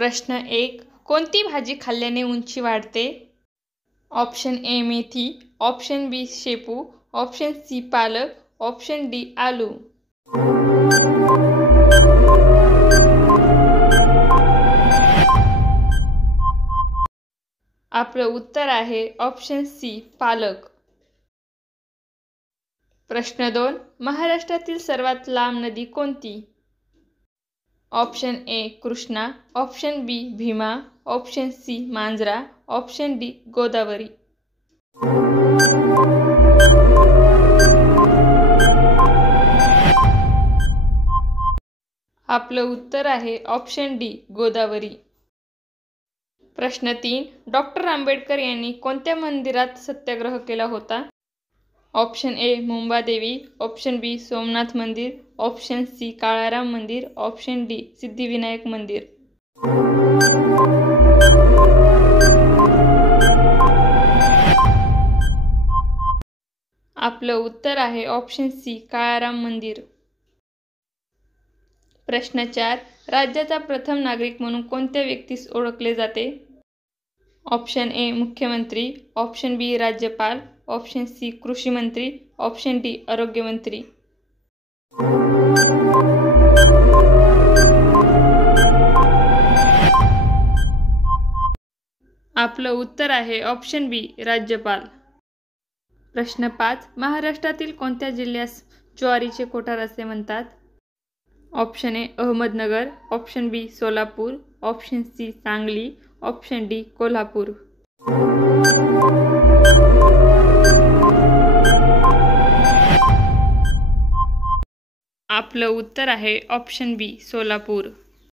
प्रश्न 1. कोणती भाजी खाल्ल्याने उंची वाढते? ऑप्शन ए मेथी, ऑप्शन बी शेपू, ऑप्शन सी पालक, ऑप्शन डी आलू. आपलं उत्तर आहे ऑप्शन सी पालक. प्रश्न 2. महाराष्ट्रातील सर्वात लांब नदी कोणती? Option A Krishna, option B Bhima, option C Manjara, option D Godavari. आपलं उत्तर आहे ऑप्शन डी गोदावरी. प्रश्न 3. डॉक्टर आंबेडकर यांनी कोणत्या मंदिरात सत्याग्रह केला होता? ऑप्शन ए मुंबादेवी, ऑप्शन बी सोमनाथ मंदिर, ऑप्शन सी काळाराम मंदिर, ऑप्शन डी सिद्धिविनायक मंदिर. आपलं उत्तर आहे ऑप्शन सी काळाराम मंदिर. प्रश्न 4. राज्याचा प्रथम नागरिक म्हणून कोणत्या व्यक्तीस ओळखले जाते? ऑप्शन ए मुख्यमंत्री, ऑप्शन बी राज्यपाल, ऑप्शन सी कृषी मंत्री, ऑप्शन डी आरोग्यमंत्री. आपलं उत्तर आहे ऑप्शन बी राज्यपाल. प्रश्न 5. महाराष्ट्रातील कोणत्या जिल्ह्यास ज्वारीचे कोठार असे म्हणतात? Option A Ahmednagar, option B Solapur, option C Sangli, option D Kolhapur. आपलं उत्तर आहे ऑप्शन बी सोलापूर.